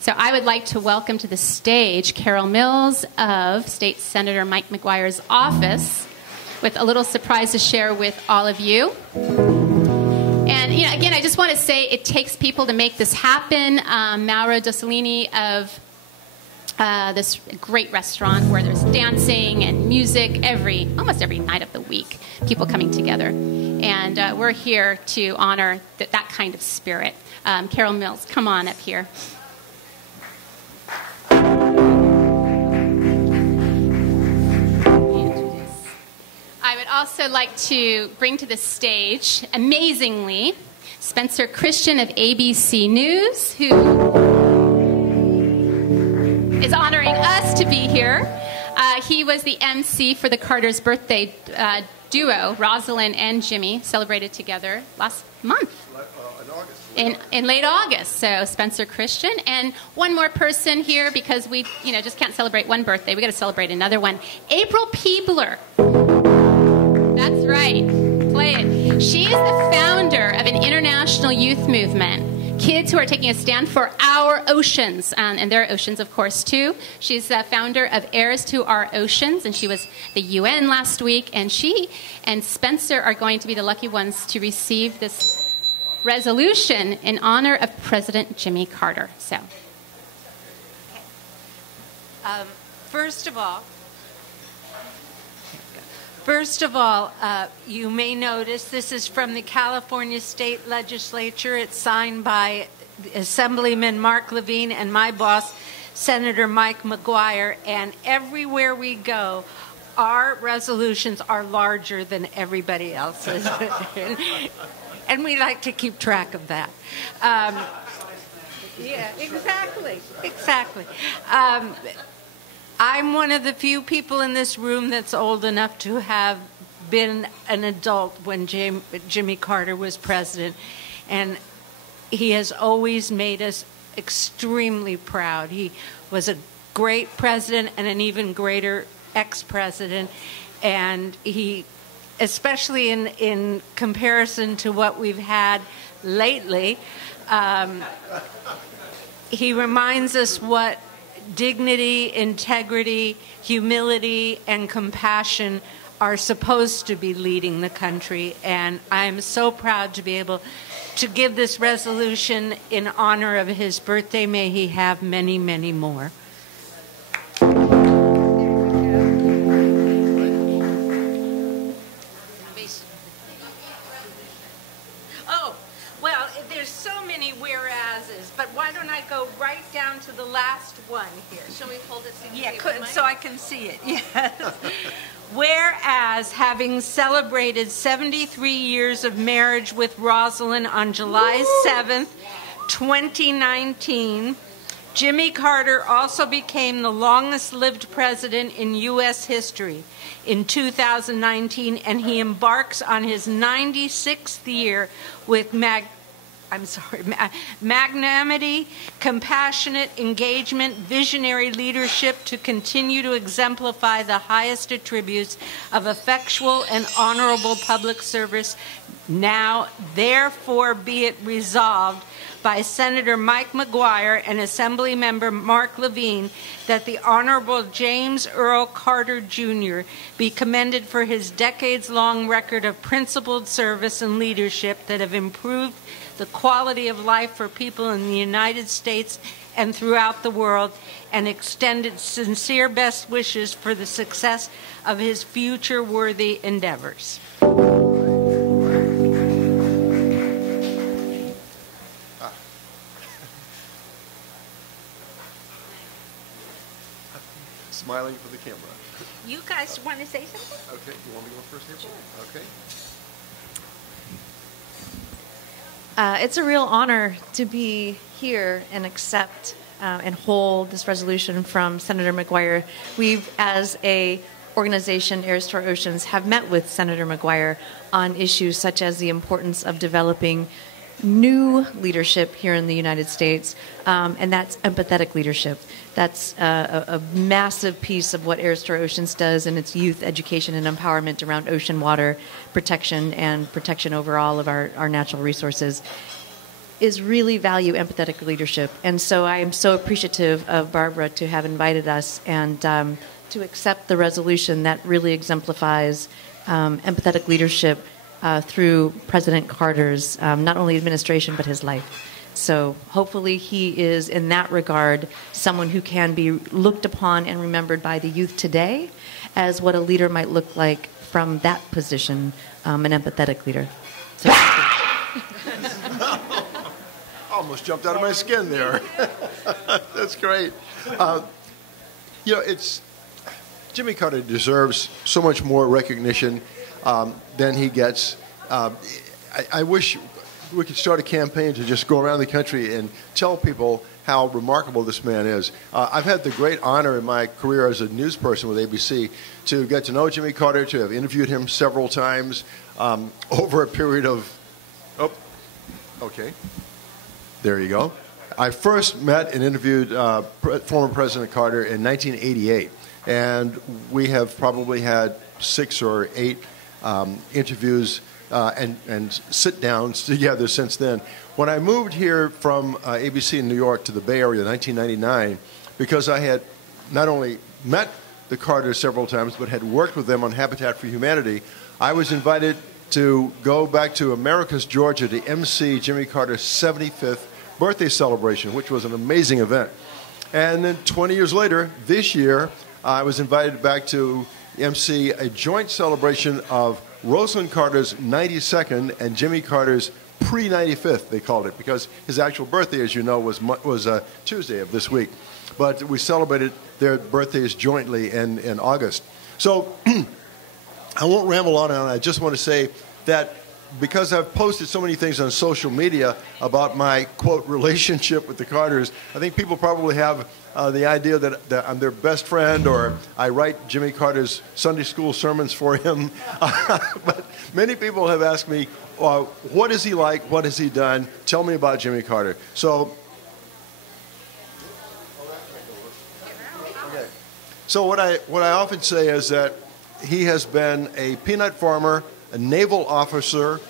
So I would like to welcome to the stage Carol Mills of State Senator Mike McGuire's office with a little surprise to share with all of you. And again, I just want to say it takes people to make this happen. Mauro Dosolini of this great restaurant where there's dancing and music almost every night of the week, people coming together. And we're here to honor that kind of spirit. Carol Mills, come on up here. I would also like to bring to the stage, amazingly, Spencer Christian of ABC News, who is honoring us to be here. He was the MC for the Carter's birthday duo, Rosalind and Jimmy, celebrated together last month. In late August. So Spencer Christian. And one more person here, because we just can't celebrate one birthday. We got to celebrate another one. April Peebler. That's right. Play it. She is the founder of an international youth movement. Kids who are taking a stand for our oceans, and their oceans, of course, too. She's the founder of Heirs to Our Oceans, and she was the UN last week. And she and Spencer are going to be the lucky ones to receive this resolution in honor of President Jimmy Carter. So, first of all, you may notice this is from the California State Legislature. It's signed by Assemblyman Mark Levine and my boss, Senator Mike McGuire. And everywhere we go, our resolutions are larger than everybody else's. And we like to keep track of that. Yeah, exactly. I'm one of the few people in this room that's old enough to have been an adult when Jimmy Carter was president. And he has always made us extremely proud. He was a great president and an even greater ex-president. And he, especially in comparison to what we've had lately, he reminds us what dignity, integrity, humility, and compassion are supposed to be leading the country. And I'm so proud to be able to give this resolution in honor of his birthday. May he have many, many more. But why don't I go right down to the last one here? Shall we hold it so I can see it? Yes. Whereas, having celebrated 73 years of marriage with Rosalind on July 7th, 2019, Jimmy Carter also became the longest-lived president in U.S. history in 2019, and he embarks on his 96th year with magnanimity, compassionate engagement, visionary leadership to continue to exemplify the highest attributes of effectual and honorable public service. Now, therefore, be it resolved by Senator Mike McGuire and Assemblymember Mark Levine that the Honorable James Earl Carter, Jr. be commended for his decades-long record of principled service and leadership that have improved the quality of life for people in the United States and throughout the world, and extended sincere best wishes for the success of his future worthy endeavors. Smiling for the camera. You guys want to say something? Okay, you want me to go first, April? Sure. Okay. It's a real honor to be here and accept and hold this resolution from Senator McGuire. We've, as a organization, Heirs to Our Oceans, have met with Senator McGuire on issues such as the importance of developing new leadership here in the United States, and that's empathetic leadership. That's a massive piece of what Heirs to Our Oceans does in its youth education and empowerment around ocean water protection and protection overall of our natural resources. is really value empathetic leadership. And so I am so appreciative of Barbara to have invited us and to accept the resolution that really exemplifies empathetic leadership through President Carter's not only administration but his life. So hopefully he is, in that regard, someone who can be looked upon and remembered by the youth today as what a leader might look like from that position, an empathetic leader. So, Almost jumped out of my skin there. That's great. Jimmy Carter deserves so much more recognition than he gets. I wish we could start a campaign to just go around the country and tell people how remarkable this man is. I've had the great honor in my career as a news person with ABC to get to know Jimmy Carter, to have interviewed him several times over a period of, there you go. I first met and interviewed former President Carter in 1988, and we have probably had 6 or 8 interviews and sit-downs together since then. When I moved here from ABC in New York to the Bay Area in 1999, because I had not only met the Carters several times, but had worked with them on Habitat for Humanity, I was invited to go back to Americus, Georgia, to MC Jimmy Carter's 75th birthday celebration, which was an amazing event. And then 20 years later, this year, I was invited back to MC a joint celebration of Rosalynn Carter's 92nd and Jimmy Carter's pre-95th, they called it, because his actual birthday, as you know, was Tuesday of this week. But we celebrated their birthdays jointly in August. So I won't ramble on and on. I just want to say that because I've posted so many things on social media about my, quote, relationship with the Carters, I think people probably have the idea that I'm their best friend, or I write Jimmy Carter's Sunday school sermons for him. But many people have asked me, what is he like? What has he done? Tell me about Jimmy Carter. So what I often say is that he has been a peanut farmer, a naval officer,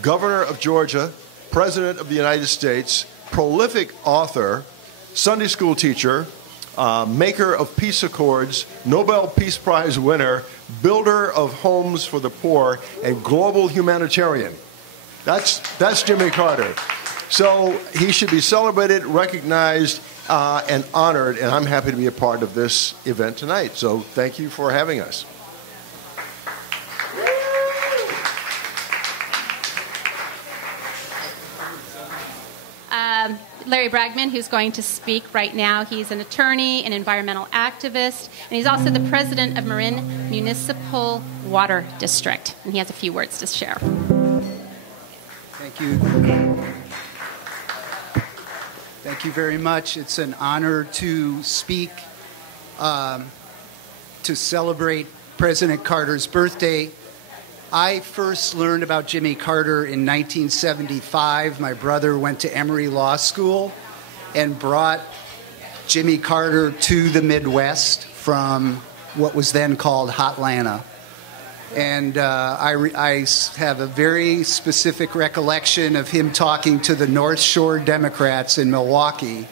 governor of Georgia, president of the United States, prolific author, Sunday school teacher, maker of peace accords, Nobel Peace Prize winner, builder of homes for the poor, and global humanitarian. That's Jimmy Carter. So he should be celebrated, recognized, and honored, and I'm happy to be a part of this event tonight. So thank you for having us. Larry Bragman, who's going to speak right now. He's an attorney, an environmental activist, and he's also the president of Marin Municipal Water District. And he has a few words to share. Thank you. Thank you very much. It's an honor to speak to celebrate President Carter's birthday. I first learned about Jimmy Carter in 1975. My brother went to Emory Law School and brought Jimmy Carter to the Midwest from what was then called Hotlanta. And I have a very specific recollection of him talking to the North Shore Democrats in Milwaukee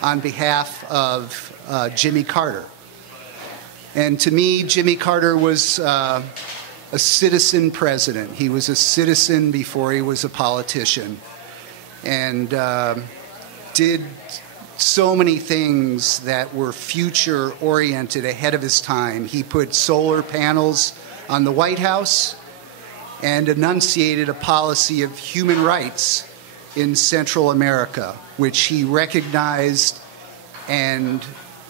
on behalf of Jimmy Carter. And to me, Jimmy Carter was a citizen president. He was a citizen before he was a politician, and did so many things that were future-oriented, ahead of his time. He put solar panels on the White House and enunciated a policy of human rights in Central America, which he recognized and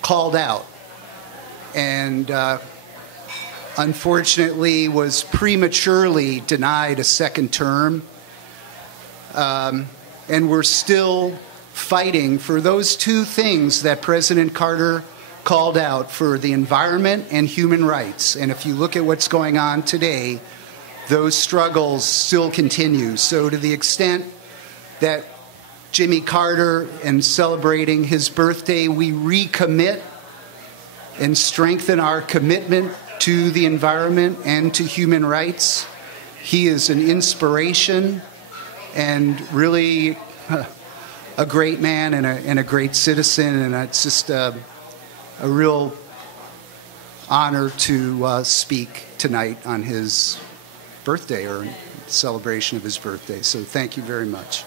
called out. And unfortunately was prematurely denied a second term. And we're still fighting for those two things that President Carter called out, for the environment and human rights. And if you look at what's going on today, those struggles still continue. So to the extent that Jimmy Carter, and celebrating his birthday, we recommit and strengthen our commitment to the environment and to human rights. He is an inspiration and really a great man and a great citizen, and it's just a real honor to speak tonight on his birthday or celebration of his birthday. So thank you very much.